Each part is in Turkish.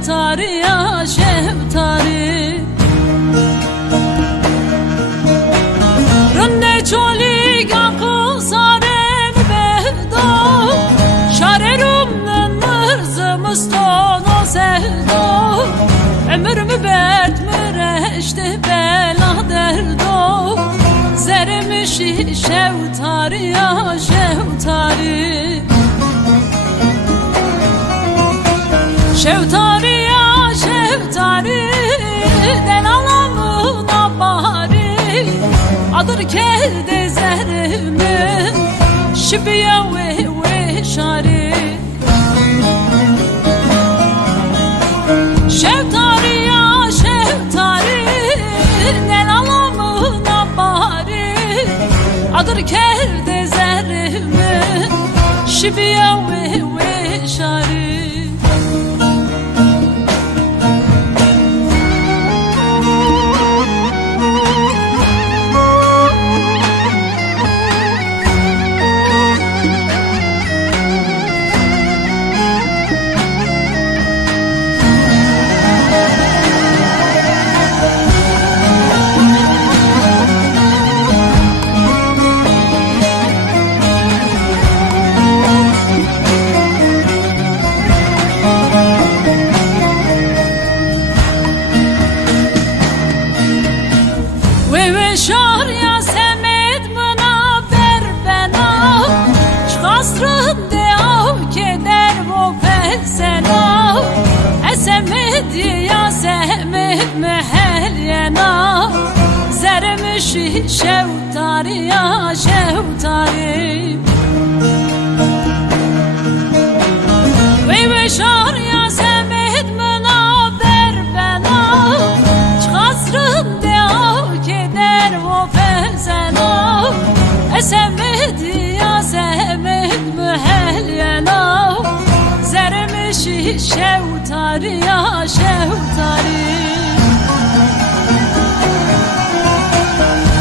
şevtari ya şevtari Rönne çolik akıl sarem behda Şarerumden mırzımıston o sevda Ömrümü bert müreşti bela derdo Zermişi şevtari ya şevtari Şevtari ya şevtari Den alamına bari Adır kelde zerimi Şibiye ve şari Şevtari ya şevtari Den alamına bari Adır kelde zerimi Şibiye ve şari Şar ya semed mına berbena Şkasrın de av keder bu felsena Esemed ya semed mehel yena Zermişi şevtari ya şevtari Ve şar ya semed mına berbena Şkasrın de Esemed ya semed mühelyena Zermişi şevtari ya şevtari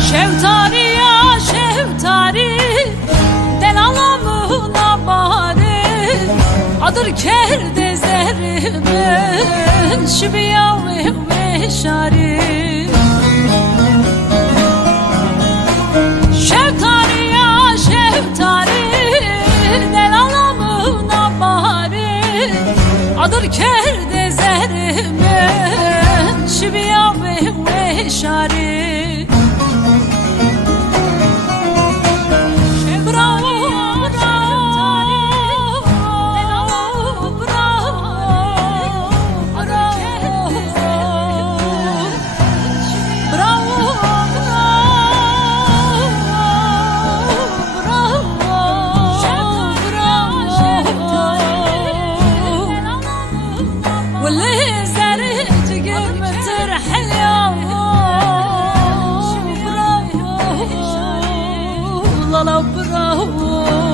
Şevtari ya şevtari Den alamına bari Adır kerde zerrimin Şibiye ve şari Şevtari ya şevtari Den alamına bari Adır kerde zerrimin Şibiye ve şari واللي زرت قمت ترحل يا برافو